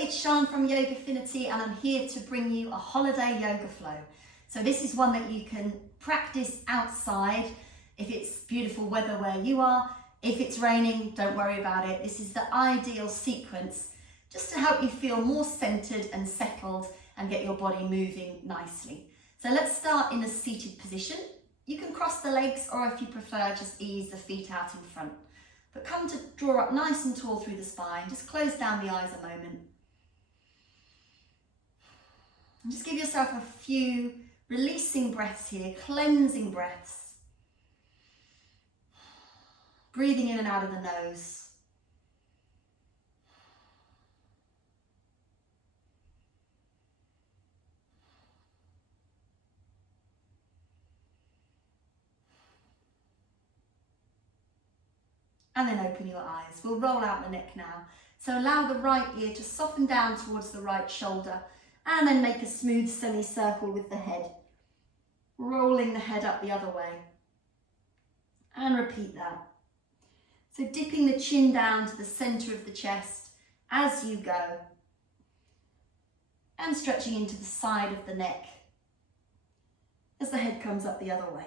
it's Sean from Yoga Affinity, and I'm here to bring you a holiday yoga flow. So this is one that you can practice outside if it's beautiful weather where you are. If it's raining, don't worry about it. This is the ideal sequence just to help you feel more centered and settled and get your body moving nicely. So let's start in a seated position. You can cross the legs, or if you prefer, just ease the feet out in front. But come to draw up nice and tall through the spine. Just close down the eyes a moment. And just give yourself a few releasing breaths here, cleansing breaths. Breathing in and out of the nose. And then open your eyes. We'll roll out the neck now. So allow the right ear to soften down towards the right shoulder, and then make a smooth semicircle with the head. Rolling the head up the other way. And repeat that. So dipping the chin down to the center of the chest as you go. And stretching into the side of the neck as the head comes up the other way.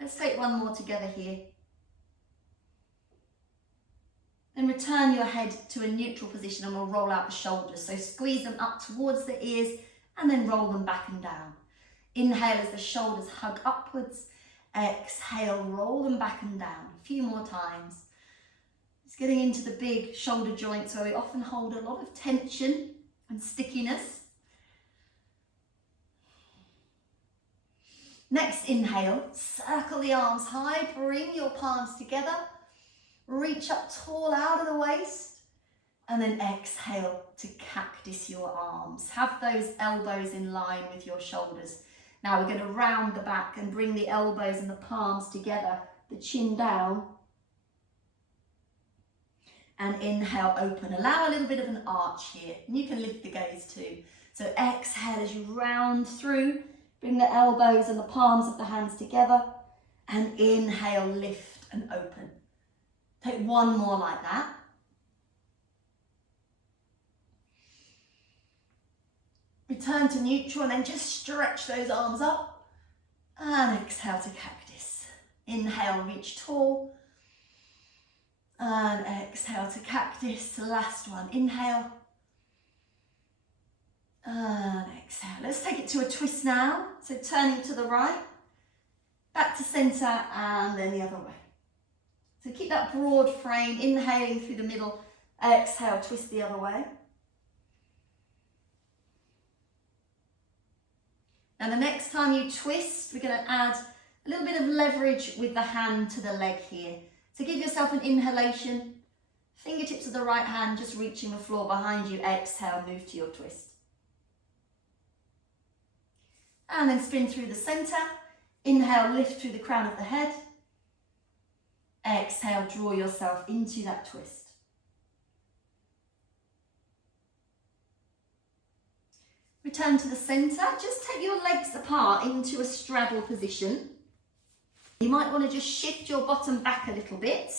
Let's take one more together here. Then return your head to a neutral position and we'll roll out the shoulders. So squeeze them up towards the ears and then roll them back and down. Inhale as the shoulders hug upwards. Exhale, roll them back and down. A few more times. It's getting into the big shoulder joints where we often hold a lot of tension and stickiness. Next inhale, circle the arms high, bring your palms together. Reach up tall out of the waist, and then exhale to cactus your arms. Have those elbows in line with your shoulders. Now we're going to round the back and bring the elbows and the palms together, the chin down. And inhale, open. Allow a little bit of an arch here, and you can lift the gaze too. So exhale as you round through, bring the elbows and the palms of the hands together, and inhale, lift and open. Take one more like that. Return to neutral and then just stretch those arms up. And exhale to cactus. Inhale, reach tall. And exhale to cactus. Last one. Inhale. And exhale. Let's take it to a twist now. So turning to the right. Back to center and then the other way. So keep that broad frame, inhaling through the middle, exhale, twist the other way. Now the next time you twist, we're going to add a little bit of leverage with the hand to the leg here. So give yourself an inhalation, fingertips of the right hand just reaching the floor behind you, exhale, move to your twist. And then spin through the center, inhale, lift through the crown of the head. Exhale, draw yourself into that twist. Return to the center. Just take your legs apart into a straddle position. You might want to just shift your bottom back a little bit,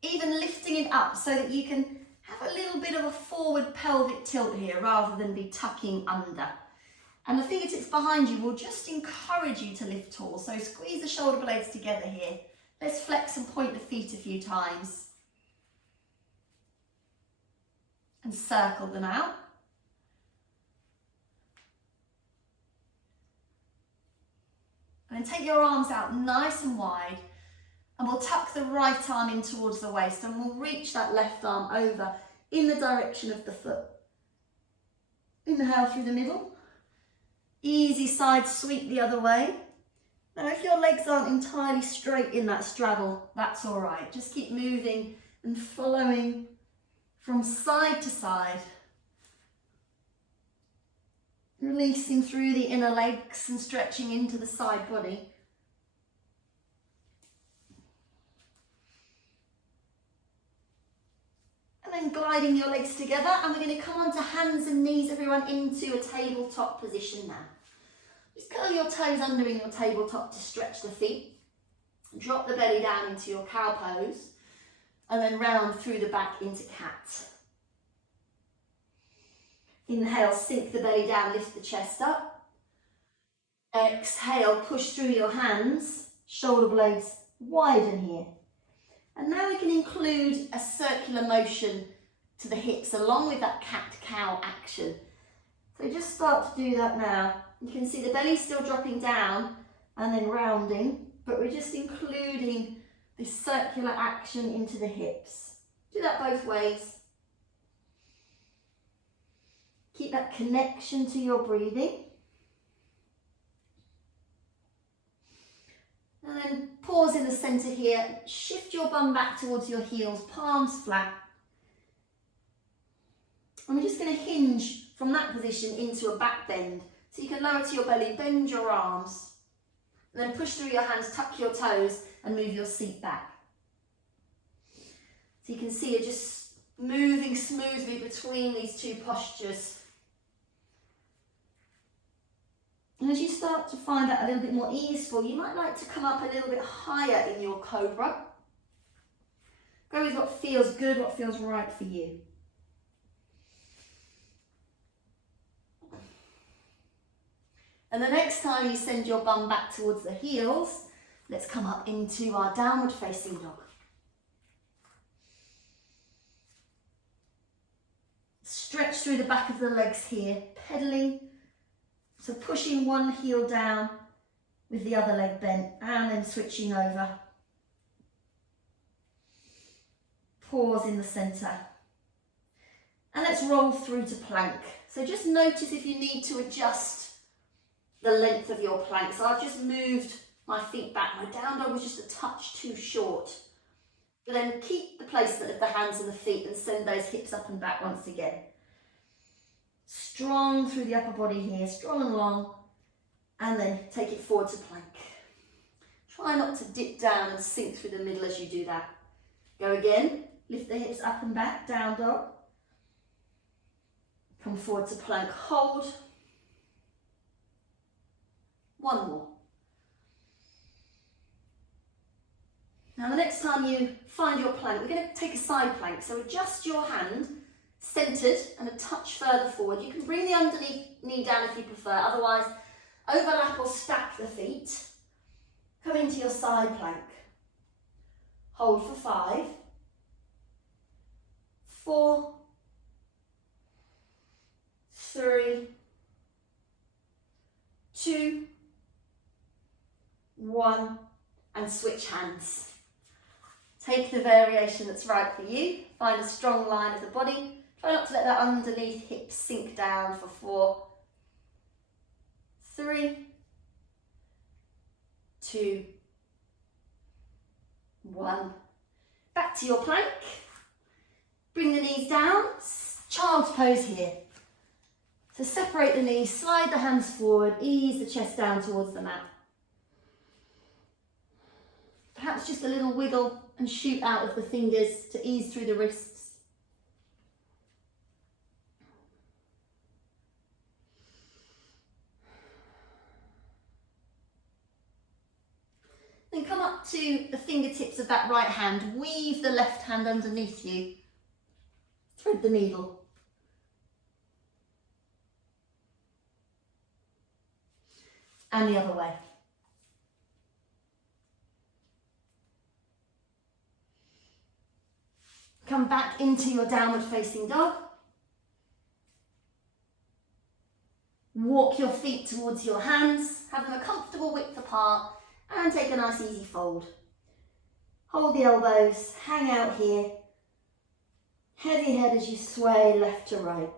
even lifting it up so that you can have a little bit of a forward pelvic tilt here rather than be tucking under. And the fingertips behind you will just encourage you to lift tall. So squeeze the shoulder blades together here. Let's flex and point the feet a few times. And circle them out. And then take your arms out nice and wide. And we'll tuck the right arm in towards the waist. And we'll reach that left arm over in the direction of the foot. Inhale through the middle. Easy side sweep the other way. Now if your legs aren't entirely straight in that straddle, that's all right. Just keep moving and following from side to side. Releasing through the inner legs and stretching into the side body. And then gliding your legs together, and we're going to come onto hands and knees, everyone, into a tabletop position now. Just curl your toes under in your tabletop to stretch the feet. Drop the belly down into your cow pose. And then round through the back into cat. Inhale, sink the belly down, lift the chest up. Exhale, push through your hands, shoulder blades widen here. And now we can include a circular motion to the hips along with that cat-cow action. So just start to do that now. You can see the belly still dropping down and then rounding, but we're just including this circular action into the hips. Do that both ways. Keep that connection to your breathing. And then pause in the centre here. Shift your bum back towards your heels, palms flat. And we're just going to hinge from that position into a back bend. So you can lower to your belly, bend your arms, and then push through your hands, tuck your toes, and move your seat back. So you can see you're just moving smoothly between these two postures. And as you start to find that a little bit more easeful, you might like to come up a little bit higher in your cobra. Go with what feels good, what feels right for you. And the next time you send your bum back towards the heels, let's come up into our downward facing dog. Stretch through the back of the legs here, pedaling. So pushing one heel down with the other leg bent and then switching over. Pause in the centre. And let's roll through to plank. So just notice if you need to adjust the length of your plank. So I've just moved my feet back. My down dog was just a touch too short. But then keep the placement of the hands and the feet and send those hips up and back once again. Strong through the upper body here, strong and long, and then take it forward to plank. Try not to dip down and sink through the middle as you do that. Go again, lift the hips up and back, down dog. Come forward to plank, hold. One more. Now the next time you find your plank, we're going to take a side plank. So adjust your hand, centred and a touch further forward. You can bring the underneath knee down if you prefer, otherwise overlap or stack the feet. Come into your side plank. Hold for 5, 4, 3, 2, 1, and switch hands. Take the variation that's right for you. Find a strong line of the body. Try not to let that underneath hip sink down for 4, 3, 2, 1. Back to your plank. Bring the knees down. Child's pose here. So separate the knees, slide the hands forward, ease the chest down towards the mat. Perhaps just a little wiggle and shoot out of the fingers to ease through the wrists. Then come up to the fingertips of that right hand, weave the left hand underneath you, thread the needle. And the other way. Come back into your downward facing dog. Walk your feet towards your hands, have them a comfortable width apart, and take a nice easy fold. Hold the elbows, hang out here. Heavy head as you sway left to right.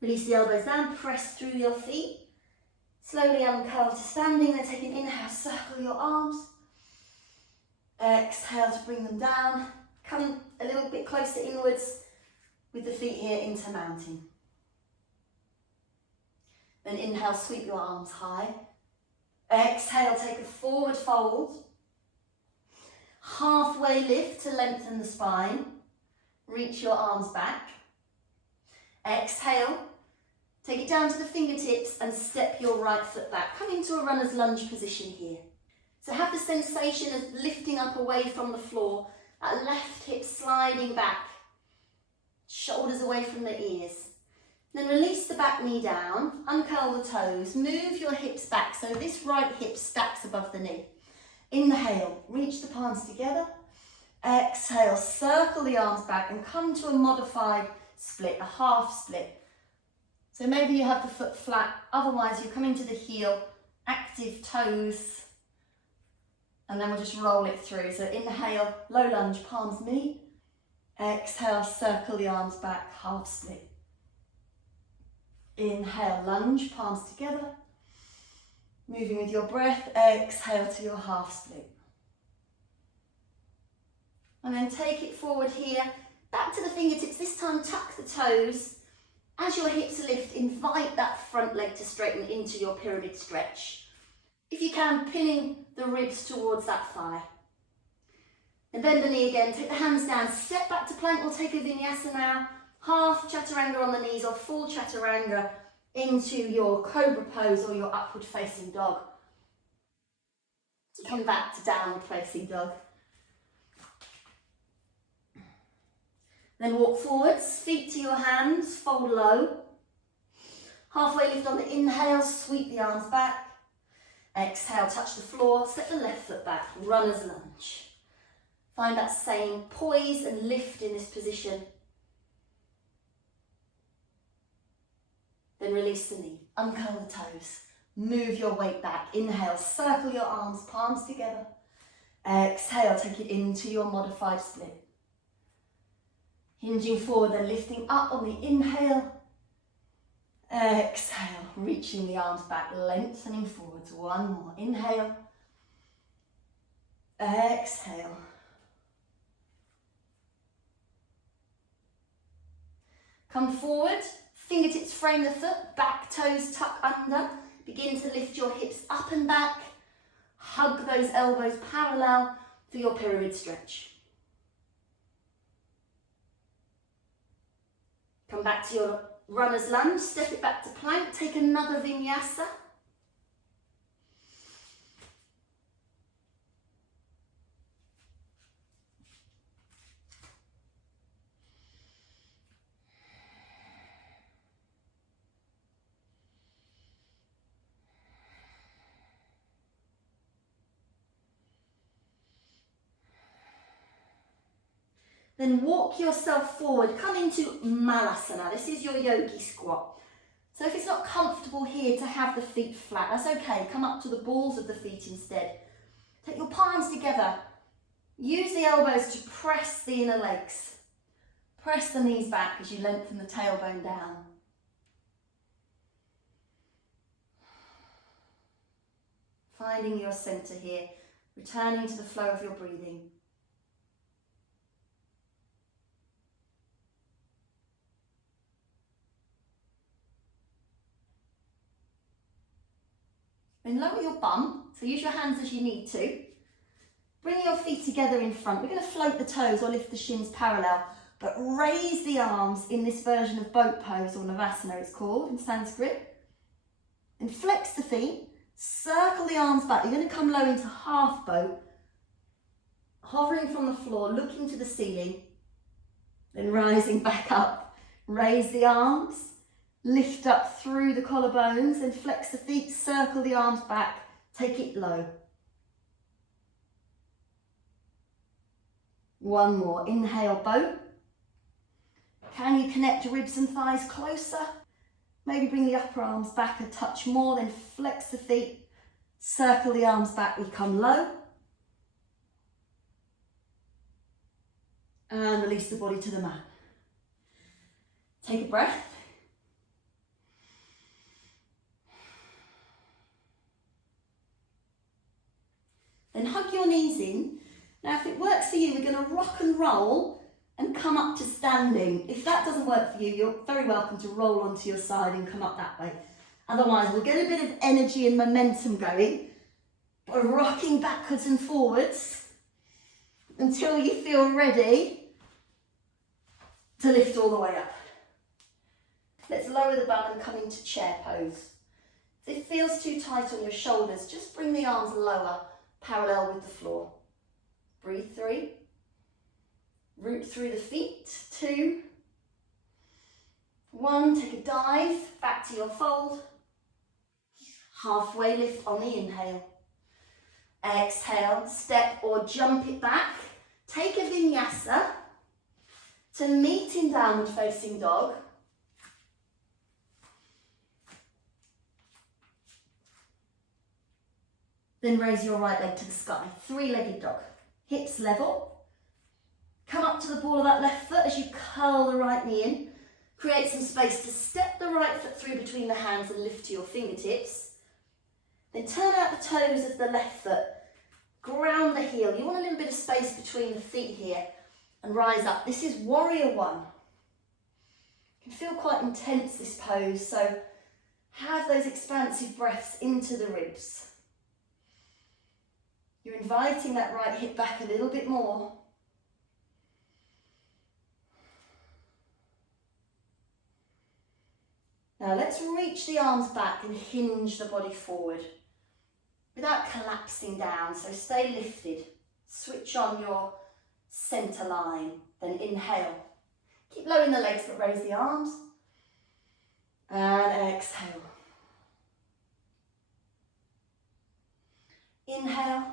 Release the elbows down, press through your feet. Slowly uncurl to standing, then take an inhale, circle your arms. Exhale to bring them down. Come a little bit closer inwards with the feet here into mountain. Then inhale, sweep your arms high. Exhale, take a forward fold. Halfway lift to lengthen the spine. Reach your arms back. Exhale, take it down to the fingertips and step your right foot back. Come into a runner's lunge position here. So have the sensation of lifting up away from the floor, that left hip sliding back, shoulders away from the ears. Then release the back knee down, uncurl the toes, move your hips back so this right hip stacks above the knee. Inhale, reach the palms together. Exhale, circle the arms back and come to a modified split, a half split. So maybe you have the foot flat, otherwise you come into the heel, active toes, and then we'll just roll it through. So inhale, low lunge, palms meet. Exhale, circle the arms back, half split. Inhale, lunge, palms together. Moving with your breath, exhale to your half split. And then take it forward here, back to the fingertips. This time tuck the toes. As your hips lift, invite that front leg to straighten into your pyramid stretch. If you can, pinning the ribs towards that thigh. And bend the knee again, take the hands down, step back to plank. We'll take a vinyasa now. Half chaturanga on the knees or full chaturanga into your cobra pose or your upward facing dog. Come back to downward facing dog. Then walk forwards, feet to your hands, fold low. Halfway lift on the inhale, sweep the arms back. Exhale, touch the floor, step the left foot back, runner's lunge. Find that same poise and lift in this position. Then release the knee, uncurl the toes, move your weight back. Inhale, circle your arms, palms together. Exhale, take it into your modified split. Hinging forward, then lifting up on the inhale. Exhale, reaching the arms back, lengthening forwards. One more, inhale. Exhale. Come forward, fingertips frame the foot, back toes tuck under. Begin to lift your hips up and back. Hug those elbows parallel for your pyramid stretch. Come back to your runner's lunge, step it back to plank, take another vinyasa. Then walk yourself forward, come into Malasana. This is your yogi squat. So if it's not comfortable here to have the feet flat, that's okay. Come up to the balls of the feet instead. Take your palms together. Use the elbows to press the inner legs. Press the knees back as you lengthen the tailbone down. Finding your center here, returning to the flow of your breathing. Then lower your bum, so use your hands as you need to. Bring your feet together in front. We're going to float the toes or lift the shins parallel, but raise the arms in this version of boat pose, or Navasana it's called in Sanskrit. And flex the feet, circle the arms back. You're going to come low into half boat, hovering from the floor, looking to the ceiling, then rising back up. Raise the arms. Lift up through the collarbones and flex the feet, circle the arms back, take it low. One more, inhale, boat. Can you connect your ribs and thighs closer? Maybe bring the upper arms back a touch more, then flex the feet, circle the arms back, we come low. And release the body to the mat. Take a breath. Then hug your knees in. Now if it works for you, we're going to rock and roll and come up to standing. If that doesn't work for you, you're very welcome to roll onto your side and come up that way. Otherwise, we'll get a bit of energy and momentum going by rocking backwards and forwards until you feel ready to lift all the way up. Let's lower the bum and come into chair pose. If it feels too tight on your shoulders, just bring the arms lower parallel with the floor. Breathe 3. Root through the feet. 2. 1. Take a dive back to your fold. Halfway lift on the inhale. Exhale, step or jump it back. Take a vinyasa to meet in downward facing dog. Then raise your right leg to the sky, 3-legged dog. Hips level. Come up to the ball of that left foot as you curl the right knee in. Create some space to step the right foot through between the hands and lift to your fingertips. Then turn out the toes of the left foot. Ground the heel. You want a little bit of space between the feet here and rise up. This is warrior 1. You can feel quite intense, this pose, so have those expansive breaths into the ribs. You're inviting that right hip back a little bit more. Now let's reach the arms back and hinge the body forward without collapsing down, so stay lifted. Switch on your centre line, then inhale. Keep lowering the legs but raise the arms. And exhale. Inhale.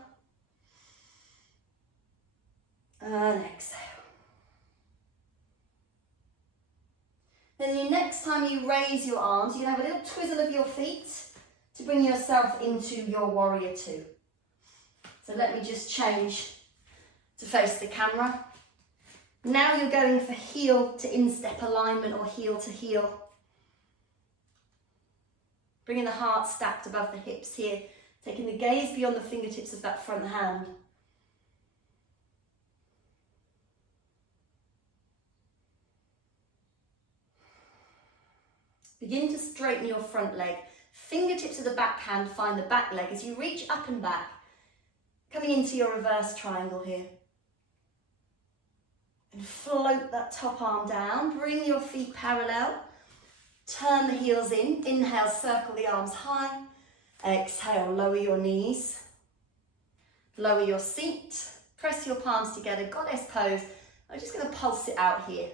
And exhale. Then the next time you raise your arms, you can have a little twizzle of your feet to bring yourself into your warrior 2. So let me just change to face the camera. Now you're going for heel to instep alignment or heel to heel. Bringing the heart stacked above the hips here, taking the gaze beyond the fingertips of that front hand. Begin to straighten your front leg. Fingertips of the back hand find the back leg as you reach up and back, coming into your reverse triangle here. And float that top arm down, bring your feet parallel, turn the heels in, inhale, circle the arms high, exhale, lower your knees, lower your seat, press your palms together, goddess pose. I'm just going to pulse it out here.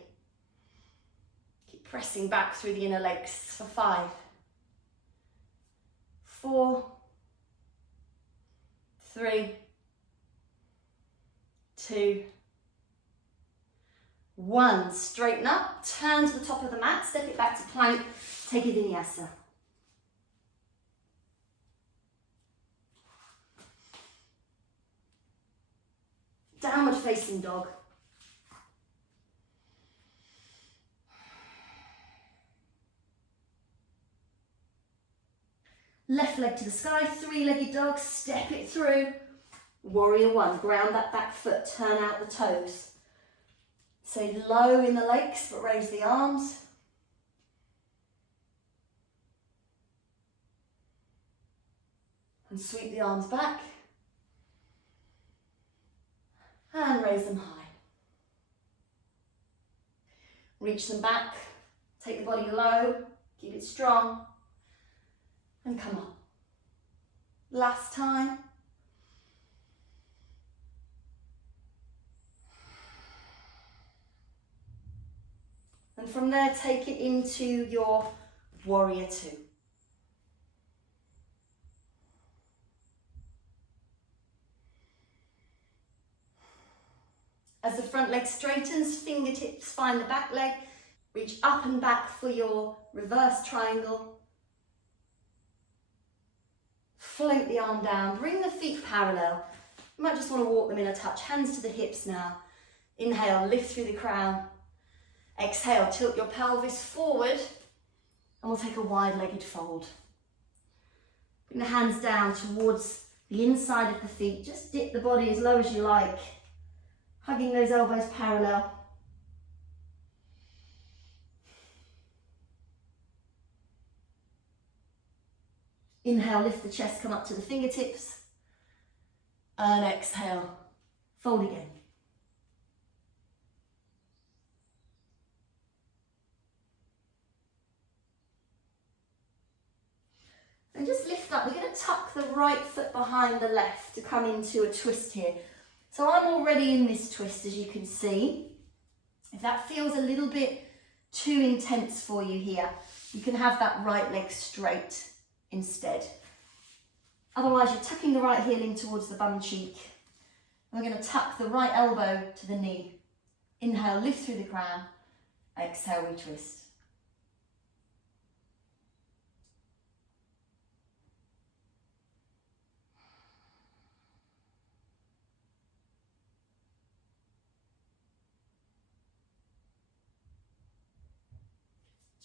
Keep pressing back through the inner legs for 5, 4, 3, 2, 1. Straighten up, turn to the top of the mat, step it back to plank, take a vinyasa. Downward facing dog. Left leg to the sky, 3-legged dog, step it through. Warrior 1, ground that back foot, turn out the toes. Stay low in the legs, but raise the arms. And sweep the arms back. And raise them high. Reach them back, take the body low, keep it strong. And come up. Last time. And from there, take it into your warrior 2. As the front leg straightens, fingertips find the back leg. Reach up and back for your reverse triangle. Float the arm down, bring the feet parallel. You might just want to walk them in a touch. Hands to the hips now. Inhale, lift through the crown. Exhale, tilt your pelvis forward. And we'll take a wide-legged fold. Bring the hands down towards the inside of the feet. Just dip the body as low as you like. Hugging those elbows parallel. Inhale, lift the chest, come up to the fingertips. And exhale, fold again. And just lift up. We're going to tuck the right foot behind the left to come into a twist here. So I'm already in this twist, as you can see. If that feels a little bit too intense for you here, you can have that right leg straight instead. Otherwise, you're tucking the right heel in towards the bum cheek. And we're going to tuck the right elbow to the knee. Inhale, lift through the crown. Exhale, we twist.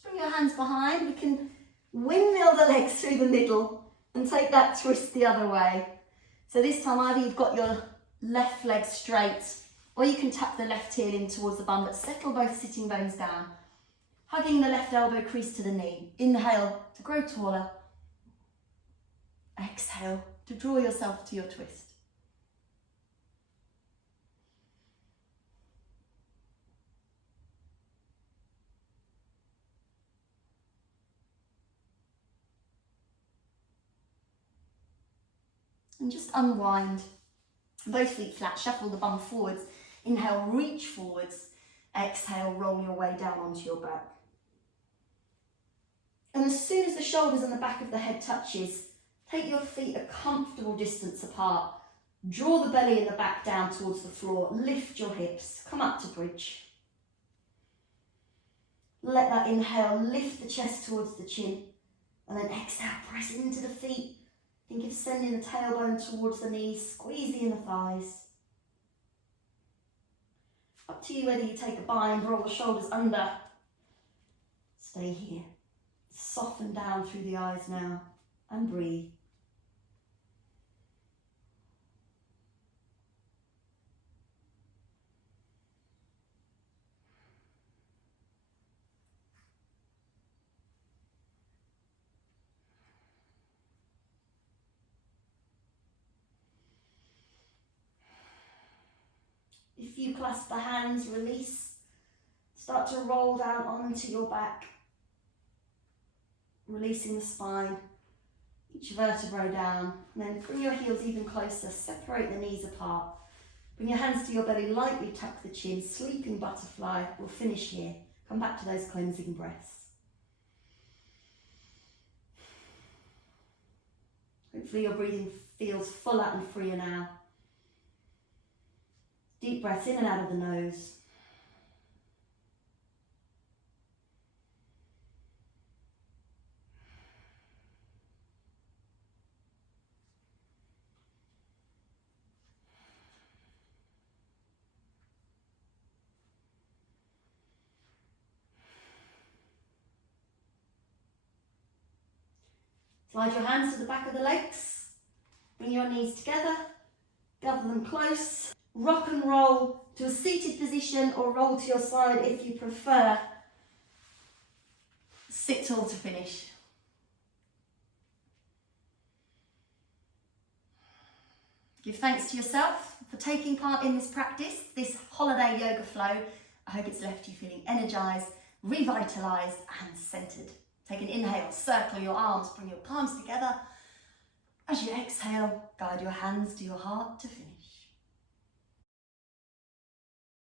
Bring your hands behind. We can windmill the legs through the middle and take that twist the other way. So this time either you've got your left leg straight or you can tuck the left heel in towards the bum, but settle both sitting bones down. Hugging the left elbow crease to the knee. Inhale to grow taller. Exhale to draw yourself to your twist. And just unwind. Both feet flat, shuffle the bum forwards. Inhale, reach forwards. Exhale, roll your way down onto your back. And as soon as the shoulders and the back of the head touches, take your feet a comfortable distance apart. Draw the belly and the back down towards the floor. Lift your hips. Come up to bridge. Let that inhale lift the chest towards the chin. And then exhale, press into the feet. Think of sending the tailbone towards the knees. Squeeze the inner thighs. Up to you whether you take a bind, roll the shoulders under. Stay here. Soften down through the eyes now and breathe. If you clasp the hands, release. Start to roll down onto your back. Releasing the spine, each vertebrae down. And then bring your heels even closer, separate the knees apart. Bring your hands to your belly, lightly tuck the chin, sleeping butterfly. We'll finish here. Come back to those cleansing breaths. Hopefully your breathing feels fuller and freer now. Deep breaths in and out of the nose. Slide your hands to the back of the legs. Bring your knees together. Gather them close. Rock and roll to a seated position or roll to your side if you prefer. Sit tall to finish. Give thanks to yourself for taking part in this practice, this holiday yoga flow. I hope it's left you feeling energised, revitalised and centred. Take an inhale, circle your arms, bring your palms together. As you exhale, guide your hands to your heart to finish.